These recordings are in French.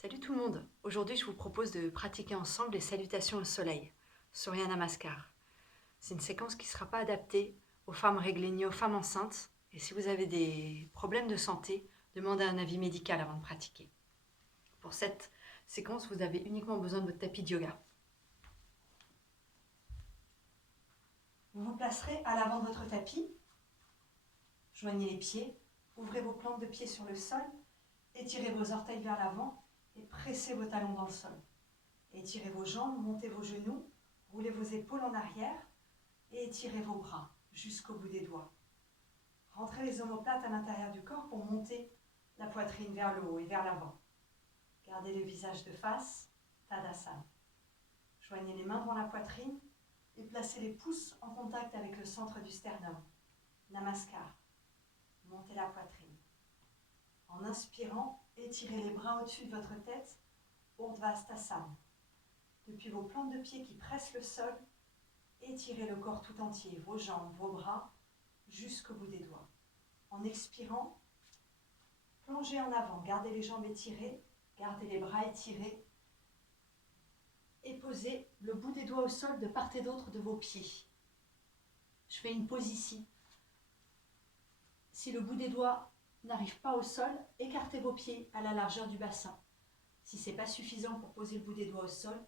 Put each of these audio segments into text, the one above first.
Salut tout le monde! Aujourd'hui, je vous propose de pratiquer ensemble les salutations au soleil, Surya Namaskar. C'est une séquence qui ne sera pas adaptée aux femmes réglées ni aux femmes enceintes. Et si vous avez des problèmes de santé, demandez un avis médical avant de pratiquer. Pour cette séquence, vous avez uniquement besoin de votre tapis de yoga. Vous vous placerez à l'avant de votre tapis, joignez les pieds, ouvrez vos plantes de pieds sur le sol, étirez vos orteils vers l'avant et pressez vos talons dans le sol. Étirez vos jambes, montez vos genoux, roulez vos épaules en arrière et étirez vos bras jusqu'au bout des doigts. Rentrez les omoplates à l'intérieur du corps pour monter la poitrine vers le haut et vers l'avant. Gardez le visage de face, Tadasana. Joignez les mains devant la poitrine et placez les pouces en contact avec le centre du sternum. Namaskar. Montez la poitrine. En inspirant, étirez les bras au-dessus de votre tête, Urdhvastasana. Depuis vos plantes de pied qui pressent le sol, étirez le corps tout entier, vos jambes, vos bras, jusqu'au bout des doigts. En expirant, plongez en avant, gardez les jambes étirées, gardez les bras étirés et posez le bout des doigts au sol de part et d'autre de vos pieds. Je fais une pause ici. Si le bout des doigts n'arrive pas au sol, écartez vos pieds à la largeur du bassin. Si ce n'est pas suffisant pour poser le bout des doigts au sol,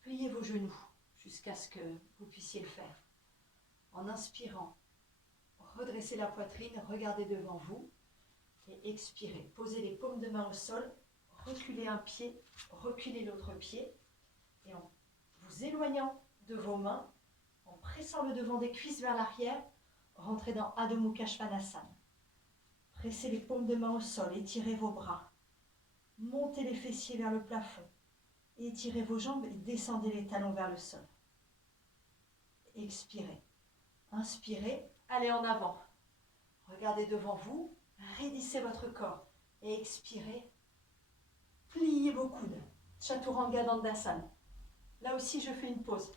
pliez vos genoux jusqu'à ce que vous puissiez le faire. En inspirant, redressez la poitrine, regardez devant vous et expirez. Posez les paumes de main au sol, reculez un pied, reculez l'autre pied et en vous éloignant de vos mains, en pressant le devant des cuisses vers l'arrière, rentrez dans Adho Mukha Svanasana. Pressez les paumes de main au sol, étirez vos bras, montez les fessiers vers le plafond, étirez vos jambes et descendez les talons vers le sol. Expirez. Inspirez, allez en avant. Regardez devant vous, raidissez votre corps et expirez. Pliez vos coudes. Chaturanga Dandasana. Là aussi, je fais une pause.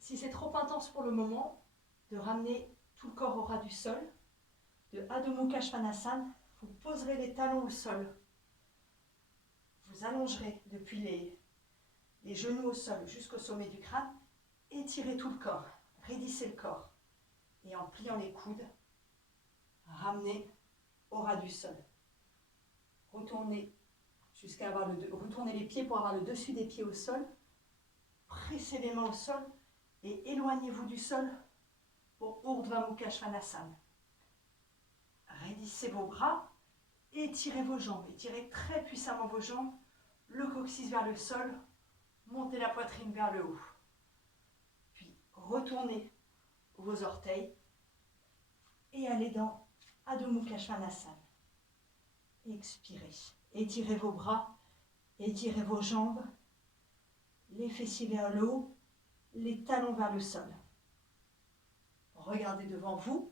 Si c'est trop intense pour le moment, de ramener tout le corps au ras du sol, de Adho Mukha Svanasana, vous poserez les talons au sol. Vous allongerez depuis les genoux au sol jusqu'au sommet du crâne. Étirez tout le corps, raidissez le corps. Et en pliant les coudes, ramenez au ras du sol. Retournez retournez les pieds pour avoir le dessus des pieds au sol. Pressez les mains au sol et éloignez-vous du sol pour Urdhva Mukha Svanasana. Raidissez vos bras, étirez vos jambes, étirez très puissamment vos jambes, le coccyx vers le sol, montez la poitrine vers le haut. Puis retournez vos orteils et allez dans Adho Mukha Svanasana. Expirez. Étirez vos bras, étirez vos jambes, les fessiers vers le haut, les talons vers le sol. Regardez devant vous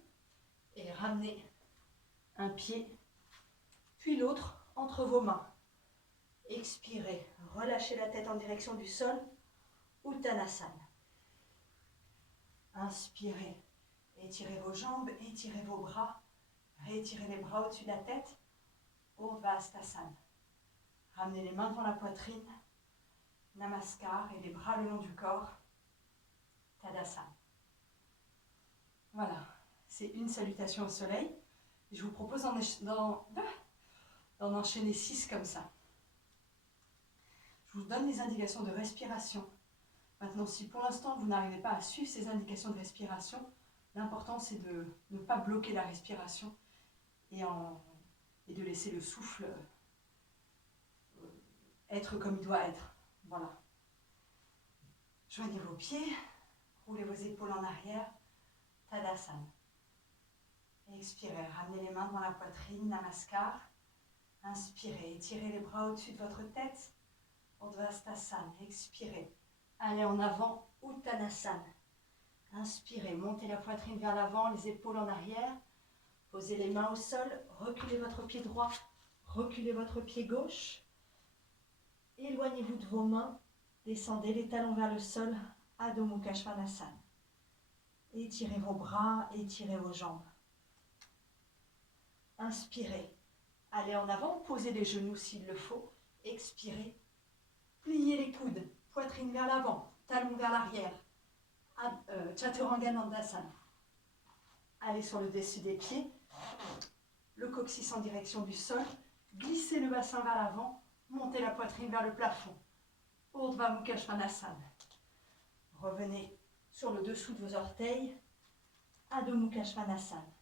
et ramenez un pied, puis l'autre entre vos mains. Expirez, relâchez la tête en direction du sol, Uttanasana. Inspirez, étirez vos jambes, étirez vos bras, réétirez les bras au-dessus de la tête, Urdhvastasana. Ramenez les mains devant la poitrine, Namaskar, et les bras le long du corps, Tadasana. Voilà, c'est une salutation au soleil. Je vous propose d'en enchaîner 6 comme ça. Je vous donne les indications de respiration. Maintenant, si pour l'instant vous n'arrivez pas à suivre ces indications de respiration, l'important c'est de ne pas bloquer la respiration et de laisser le souffle être comme il doit être. Voilà. Joignez vos pieds, roulez vos épaules en arrière, Tadasana. Expirez, ramenez les mains devant la poitrine, Namaskar. Inspirez, étirez les bras au-dessus de votre tête, Urdhvastasana. Expirez, allez en avant, Uttanasana. Inspirez, montez la poitrine vers l'avant, les épaules en arrière. Posez les mains au sol, reculez votre pied droit, reculez votre pied gauche. Éloignez-vous de vos mains, descendez les talons vers le sol, Adho Mukha Svanasana. Étirez vos bras, étirez vos jambes. Inspirez, Allez en avant, posez les genoux s'il le faut. Expirez. Pliez les coudes, poitrine vers l'avant, talons vers l'arrière. Chaturanga Dandasana. Allez sur le dessus des pieds. Le coccyx en direction du sol. Glissez le bassin vers l'avant. Montez la poitrine vers le plafond. Urdhva Mukha Svanasana. Revenez sur le dessous de vos orteils. Adho Mukha Svanasana.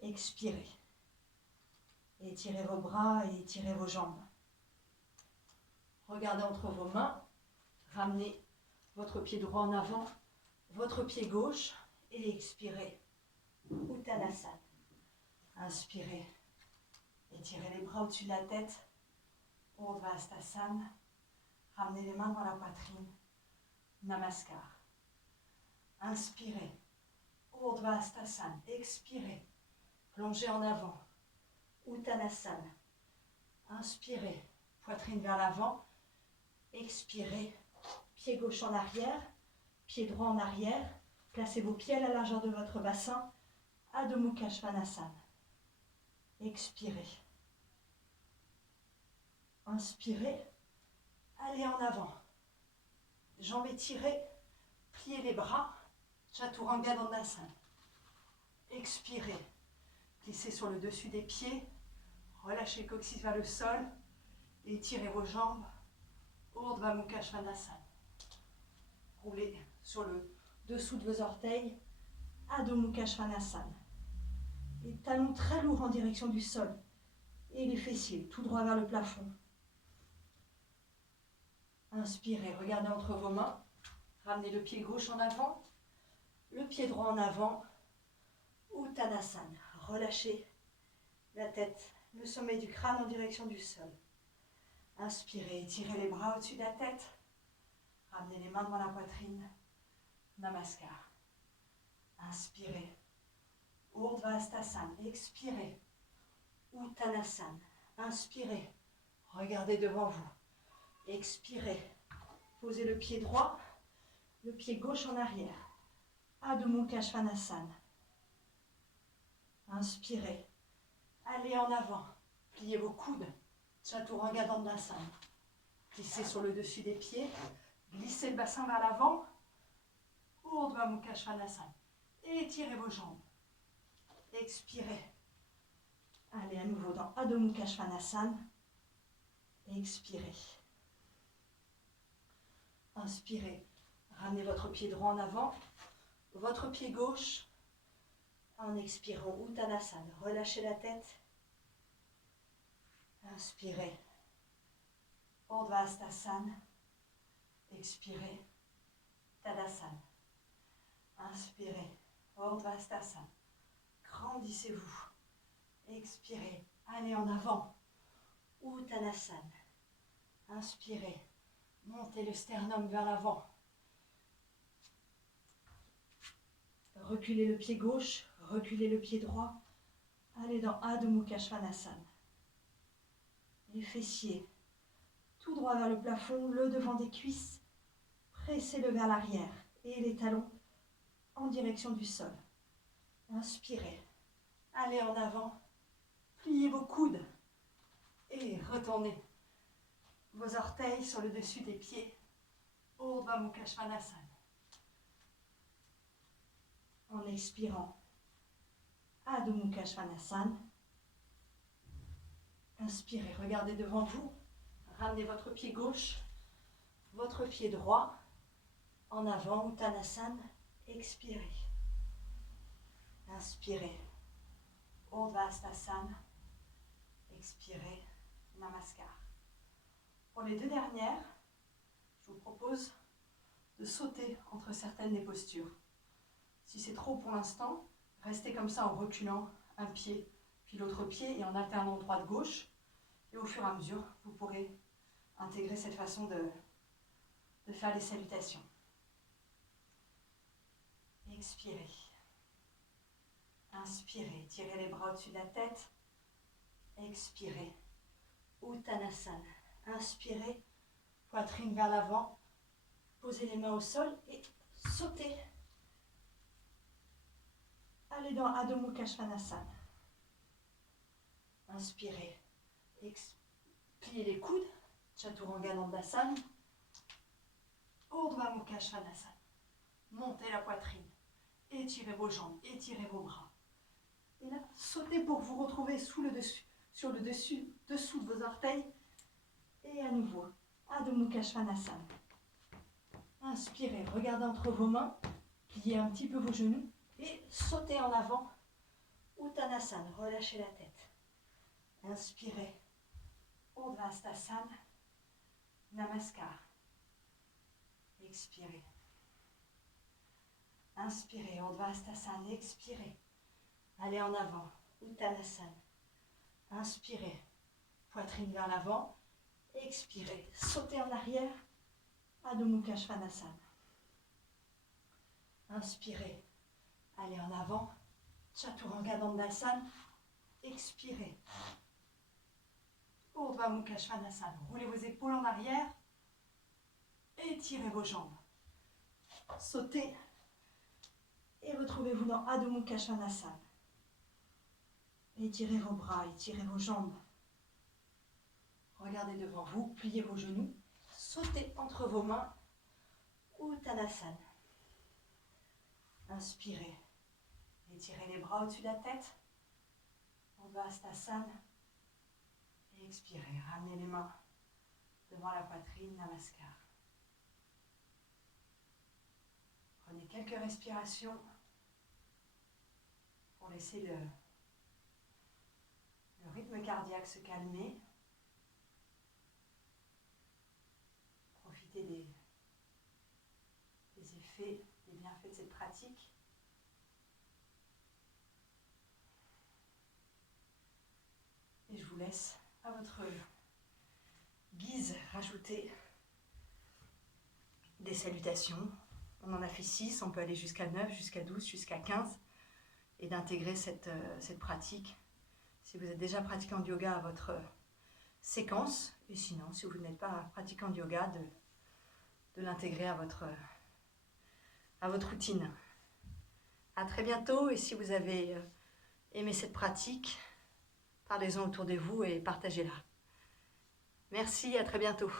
Expirez. Étirez vos bras et étirez vos jambes. Regardez entre vos mains. Ramenez votre pied droit en avant, votre pied gauche et expirez. Uttanasana. Inspirez. Étirez les bras au-dessus de la tête. Urdhva Hastasana. Ramenez les mains dans la poitrine. Namaskar. Inspirez. Urdhva Hastasana. Expirez. Plongez en avant. Uttanasana. Inspirez. Poitrine vers l'avant. Expirez. Pied gauche en arrière. Pied droit en arrière. Placez vos pieds à la largeur de votre bassin. Adho Mukha Svanasana. Expirez. Inspirez. Allez en avant. Jambes étirées. Pliez les bras. Chaturanga Dandasana. Expirez. Glissez sur le dessus des pieds. Relâchez le coccyx vers le sol. Étirez vos jambes. Urdhva Mukha Svanasana. Roulez sur le dessous de vos orteils. Adho Mukha Svanasana. Les talons très lourds en direction du sol. Et les fessiers tout droit vers le plafond. Inspirez, regardez entre vos mains. Ramenez le pied gauche en avant. Le pied droit en avant. Uttanasana. Relâchez la tête, le sommet du crâne en direction du sol. Inspirez, étirez les bras au-dessus de la tête. Ramenez les mains devant la poitrine. Namaskar. Inspirez. Urdhva Hastasana. Expirez. Uttanasana. Inspirez. Regardez devant vous. Expirez. Posez le pied droit, le pied gauche en arrière. Adho Mukha Svanasana. Inspirez. Allez en avant. Pliez vos coudes. Chaturanga Dandasana. Glissez sur le dessus des pieds. Glissez le bassin vers l'avant. Urdhva Mukha Svanasana. Et étirez vos jambes. Expirez. Allez à nouveau dans Adho Mukha Svanasana. Expirez. Inspirez. Ramenez votre pied droit en avant. Votre pied gauche. En expirant, Uttanasana. Relâchez la tête. Inspirez. Urdhva Hastasana. Expirez. Tadasana. Inspirez. Urdhva Hastasana. Grandissez-vous. Expirez. Allez en avant. Uttanasana. Inspirez. Montez le sternum vers l'avant. Reculez le pied gauche. Reculez le pied droit. Allez dans Adho Mukha Svanasana. Les fessiers tout droit vers le plafond, le devant des cuisses. Pressez-le vers l'arrière et les talons en direction du sol. Inspirez. Allez en avant. Pliez vos coudes et retournez vos orteils sur le dessus des pieds. Urdhva Mukha Svanasana. En expirant, Adho Mukha Svanasana. Inspirez, regardez devant vous. Ramenez votre pied gauche, votre pied droit en avant, Uttanasana. Expirez. Inspirez. Urdhva Hastasana. Expirez. Namaskar. Pour les deux dernières, je vous propose de sauter entre certaines des postures. Si c'est trop pour l'instant, restez comme ça en reculant un pied puis l'autre pied et en alternant droite-gauche. Et au fur et à mesure, vous pourrez intégrer cette façon de faire les salutations. Expirez. Inspirez, tirez les bras au-dessus de la tête. Expirez. Uttanasana. Inspirez, poitrine vers l'avant. Posez les mains au sol et sautez. Allez dans Adho Mukha Svanasana. Inspirez. Pliez les coudes. Chaturanga Dandasana. Urdhva Mukha Svanasana. Montez la poitrine. Étirez vos jambes, étirez vos bras. Et là, sautez pour vous retrouver sur le dessous de vos orteils. Et à nouveau, Adho Mukha Svanasana. Inspirez, regardez entre vos mains, pliez un petit peu vos genoux et sautez en avant. Uttanasana, relâchez la tête. Inspirez, Urdhvastasana, Namaskar. Expirez. Inspirez, Urdhvastasana, expirez. Allez en avant, Uttanasana. Inspirez, poitrine vers l'avant. Expirez, sautez en arrière, Adho Mukha Svanasana. Inspirez, allez en avant, Chaturanga Dandasana. Expirez, Urdhva Mukha Svanasana. Roulez vos épaules en arrière, étirez vos jambes. Sautez et retrouvez-vous dans Adho Mukha Svanasana. Étirez vos bras, étirez vos jambes. Regardez devant vous, pliez vos genoux, sautez entre vos mains, Uttanasana. Inspirez, étirez les bras au-dessus de la tête, Urdhvastasana. Et expirez, ramenez les mains devant la poitrine, Namaskar. Prenez quelques respirations pour laisser le rythme cardiaque se calmer. Profitez des effets, des bienfaits de cette pratique. Et je vous laisse à votre guise rajouter des salutations. On en a fait 6, on peut aller jusqu'à 9, jusqu'à 12, jusqu'à 15 et d'intégrer cette pratique. Si vous êtes déjà pratiquant de yoga à votre séquence, et sinon, si vous n'êtes pas pratiquant de yoga, de l'intégrer à votre routine. À très bientôt, et si vous avez aimé cette pratique, parlez-en autour de vous et partagez-la. Merci, à très bientôt.